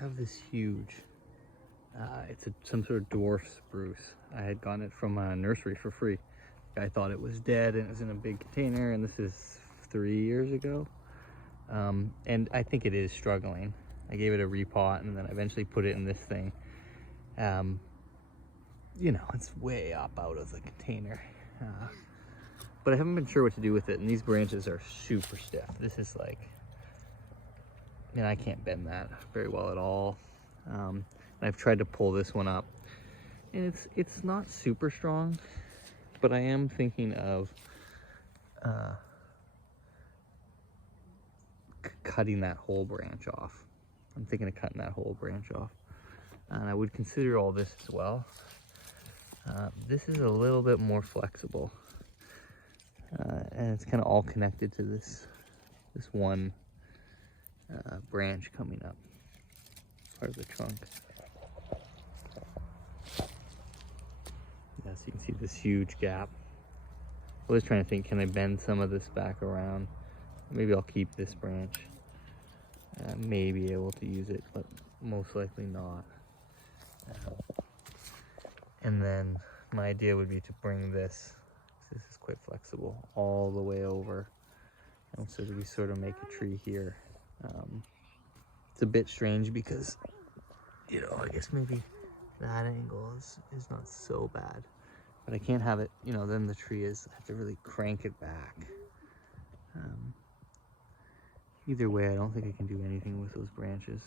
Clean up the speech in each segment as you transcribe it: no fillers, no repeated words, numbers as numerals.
have this huge, it's some sort of dwarf spruce. I had gotten it from a nursery for free. I thought it was dead and it was in a big container, and this is 3 years ago. And I think it is struggling. I gave it a repot and then I eventually put it in this thing. You know, it's way up out of the container. But I haven't been sure what to do with it, and these branches are super stiff. This is like, man, I can't bend that very well at all. And I've tried to pull this one up, and it's not super strong, but I am thinking of cutting that whole branch off. I'm thinking of cutting that whole branch off, and I would consider all this as well. This is a little bit more flexible, and it's kind of all connected to this one branch coming up, part of the trunk. Yeah, so you can see this huge gap. I was trying to think, can I bend some of this back around? Maybe I'll keep this branch. May be able to use it, but most likely not. And then my idea would be to bring this is quite flexible, all the way over. And so we sort of make a tree here. It's a bit strange because, you know, I guess maybe that angle is not so bad. But I can't have it, you know, then the tree I have to really crank it back. Either way, I don't think I can do anything with those branches.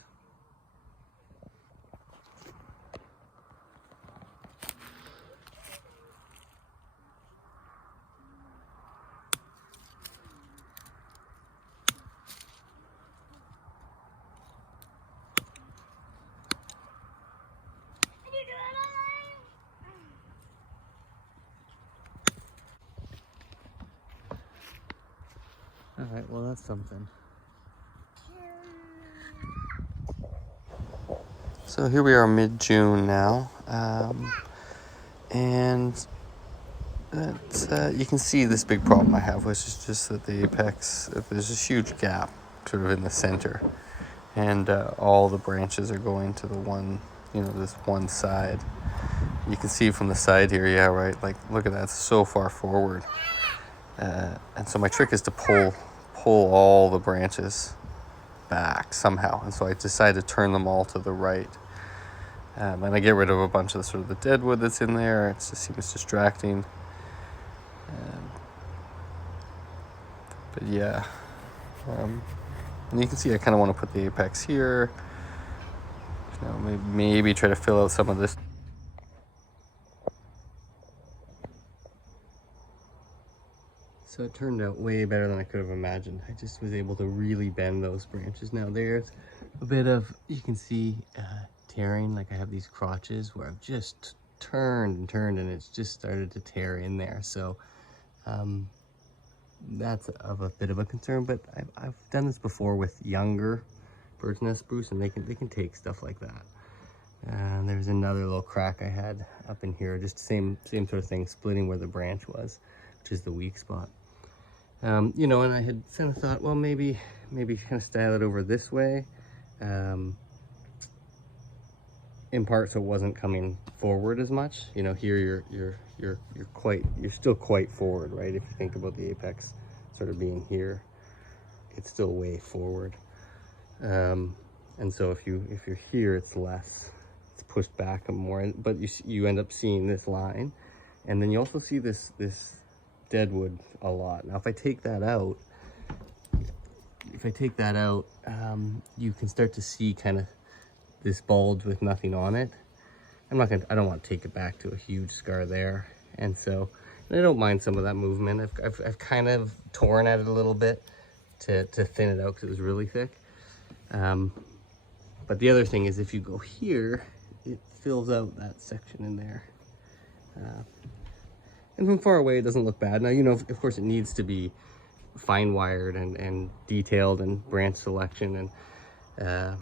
All right, well, that's something. So here we are mid-June now, and you can see this big problem I have, which is just that the apex, there's this huge gap sort of in the center, and all the branches are going to the one, you know, this one side. You can see from the side here, yeah, right, like look at that, it's so far forward. And so my trick is to pull all the branches back somehow, and so I decided to turn them all to the right. And I get rid of a bunch of the sort of the dead wood that's in there. It just seems distracting. But yeah, and you can see I kind of want to put the apex here. You know, maybe try to fill out some of this. So it turned out way better than I could have imagined. I just was able to really bend those branches. Now there's a bit of, you can see tearing, like I have these crotches where I've just turned and turned and it's just started to tear in there. So that's of a bit of a concern, but I've done this before with younger bird's nest spruce, and they can take stuff like that. And there's another little crack I had up in here, just same sort of thing, splitting where the branch was, which is the weak spot. You know, and I had kind of thought, well, maybe kind of style it over this way, in part so it wasn't coming forward as much. You know, here you're still quite forward, right? If you think about the apex sort of being here, it's still way forward. And so if you're here, it's less, it's pushed back more, but you end up seeing this line, and then you also see this dead wood a lot. Now if I take that out, you can start to see kind of this bulge with nothing on it. I don't want to take it back to a huge scar there, and so I don't mind some of that movement. I've kind of torn at it a little bit to thin it out because it was really thick. But the other thing is, if you go here, it fills out that section in there. And from far away, it doesn't look bad. Now, you know, of course, it needs to be fine wired and detailed, and branch selection and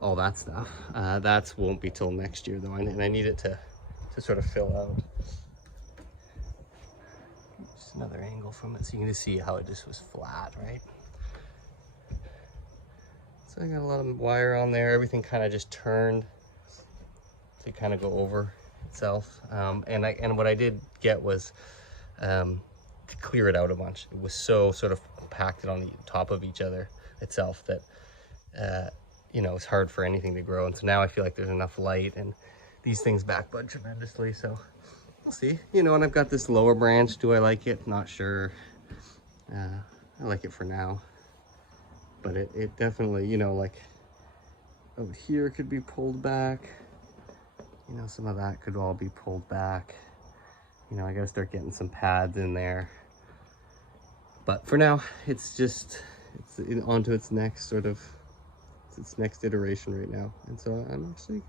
all that stuff. That won't be till next year though, and I need it to sort of fill out. Just another angle from it, so you can just see how it just was flat, right? So I got a lot of wire on there. Everything kind of just turned to kind of go over itself. And what I did get was to clear it out a bunch. It was so sort of compacted on the top of each other itself that you know, it's hard for anything to grow. And so now I feel like there's enough light, and these things backbud tremendously. So we'll see. You know, and I've got this lower branch. Do I like it? Not sure. I like it for now. But it definitely, you know, like out here could be pulled back. You know, some of that could all be pulled back. You know, I gotta start getting some pads in there. But for now, it's on to its next sort of, its next iteration right now. And so I'm actually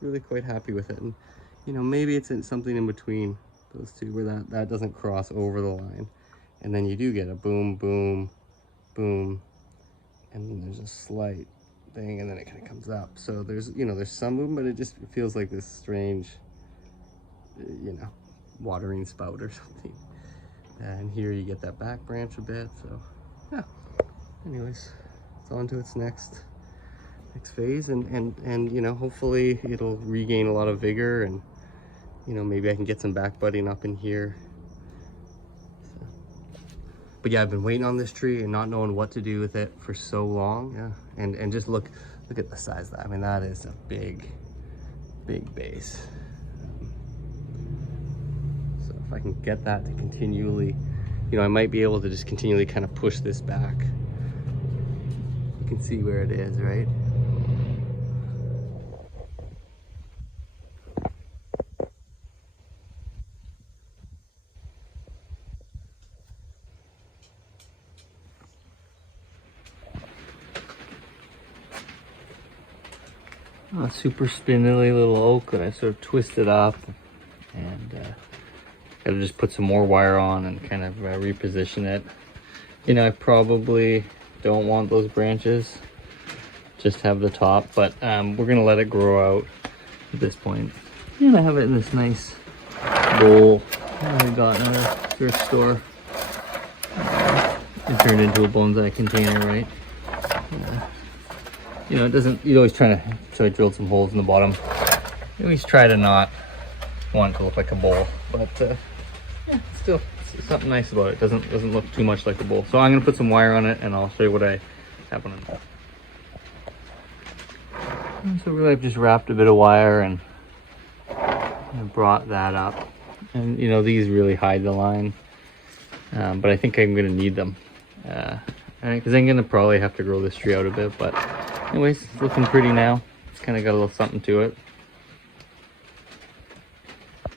really quite happy with it. And, you know, maybe it's something in between those two where that doesn't cross over the line. And then you do get a boom, boom, boom. And then there's a slight thing, and then it kind of comes up. So there's, you know, there's some movement, but it just feels like this strange, you know, watering spout or something. And here you get that back branch a bit. So yeah, anyways, it's on to its next phase, and you know, hopefully it'll regain a lot of vigor, and you know, maybe I can get some back budding up in here. So, but yeah, I've been waiting on this tree and not knowing what to do with it for so long. Yeah, and just look at the size of that. I mean, that is a big base. So if I can get that to continually, you know, I might be able to just continually kind of push this back. You can see where it is, right? A super spindly little oak that I sort of twisted up, and gotta just put some more wire on and kind of reposition it. You know, I probably don't want those branches, just have the top, but we're gonna let it grow out at this point. And I have it in this nice bowl that I got in a thrift store. It turned into a bonsai container, right? You know, it doesn't, you always try to, so I drilled some holes in the bottom. You always try to not want it to look like a bowl, but yeah, still, it's something nice about it. It doesn't look too much like a bowl. So I'm gonna put some wire on it, and I'll show you what I have on it. And so really I've just wrapped a bit of wire and brought that up. And you know, these really hide the line, but I think I'm gonna need them. Because I'm gonna probably have to grow this tree out a bit, but anyways, it's looking pretty now. It's kind of got a little something to it.